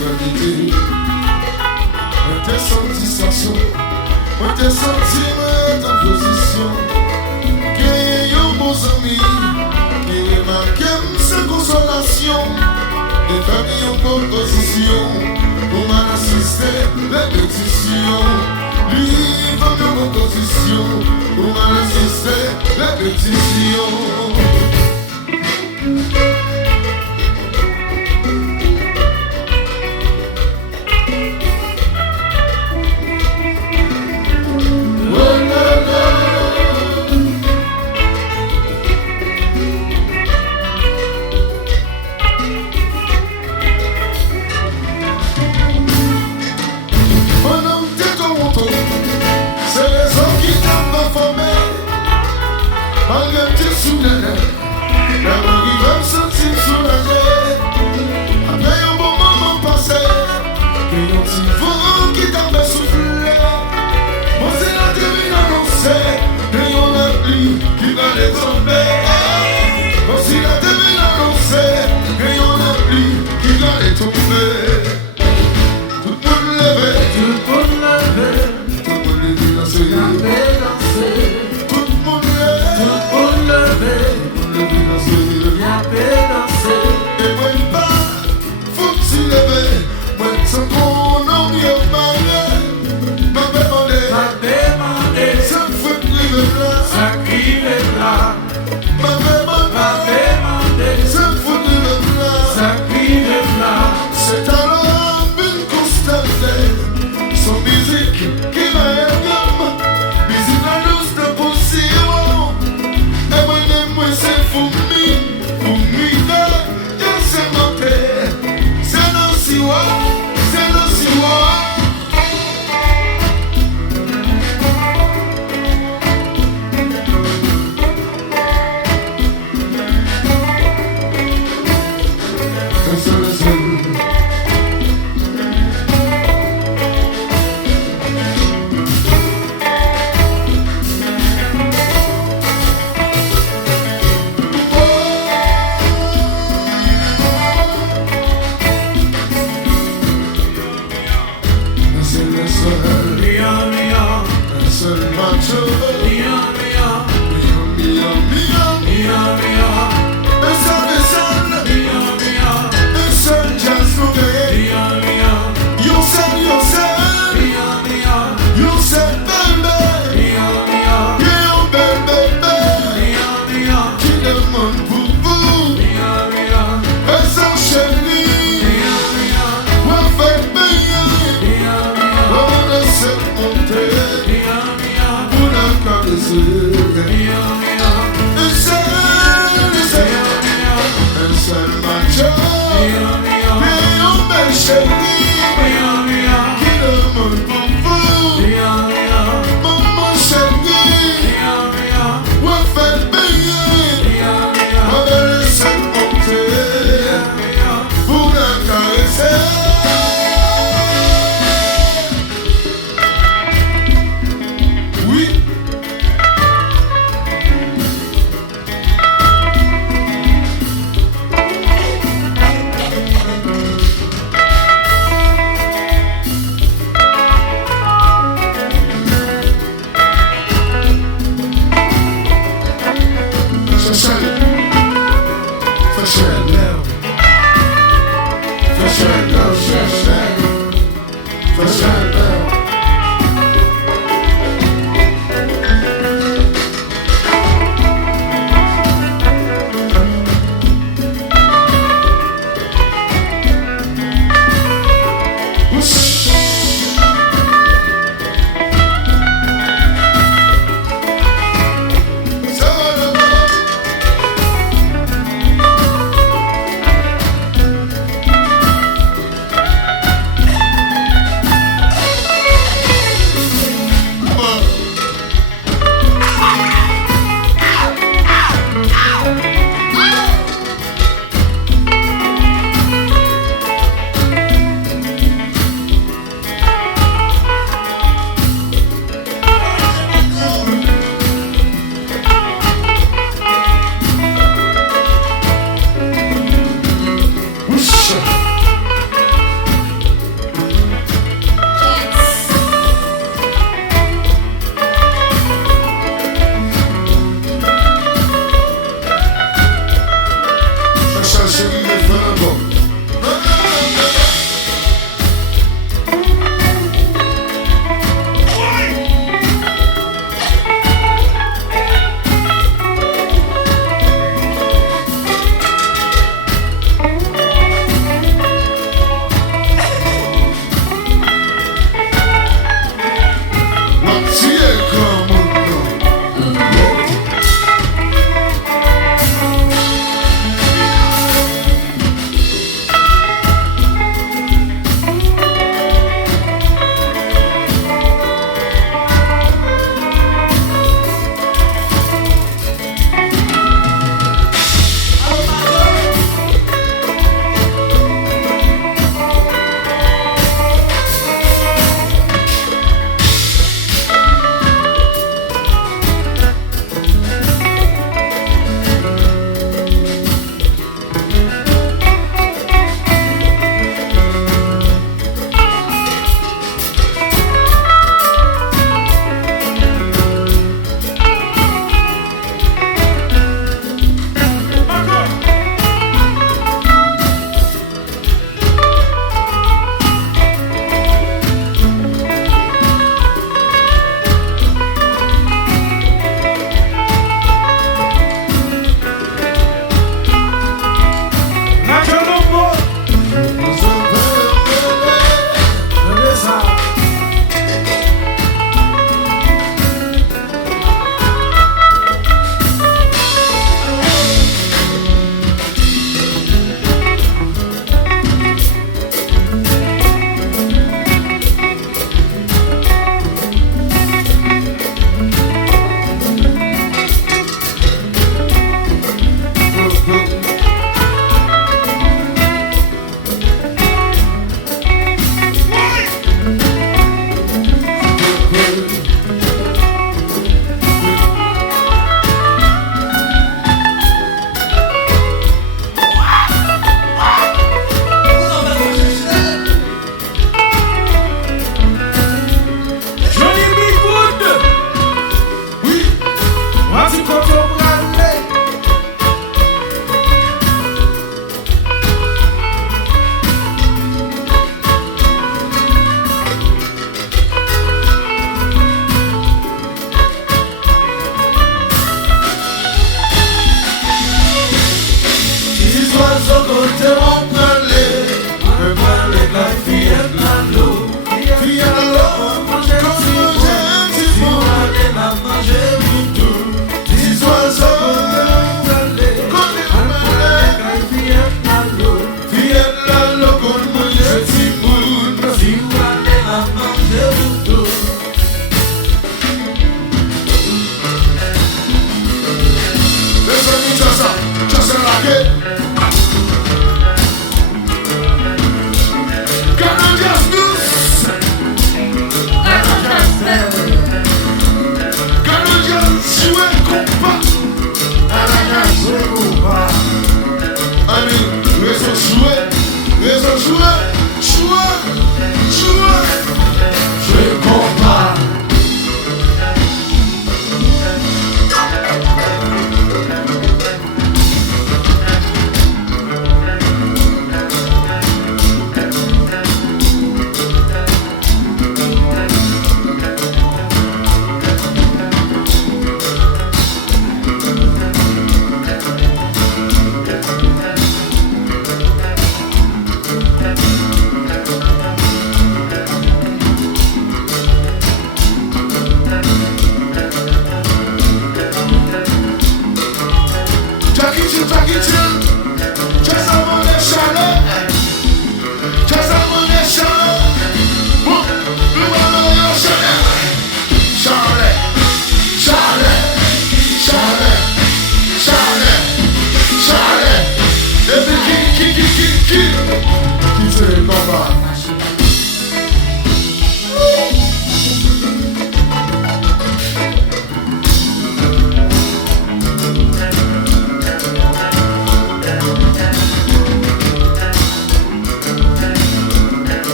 qualité. On t'a senti sensation, on t'a senti ta position. Qui est un bon ami, qui remarque sa consolation. Les familles en composition, on m'a assisté la pétition. Lui, famille en composition, on m'a assisté la pétition. Malgré tes souvenirs, la mort va me sentir soulagé. Après un bon moment passé, et un petit vent qui t'a fait souffler. Moi c'est la termine annoncée, et on a pluie qui va les tomber. Moi c'est la termine annoncée, et on a pluie qui va les tomber. Tout le monde levé, tout le monde levé, tout le monde levé danser. Et moi il part, faut que tu lèves. Moi sans qu'on en y a parlé. M'a demandé, ça me fait crier là. Ça crie là. M'a demandé, ça me fait crier là. Ça crie là. C'est alors une constante. Son musique qui va être comme musique à l'os de potion. Et moi c'est fou. Monter, pour la caresser.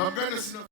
My goodness.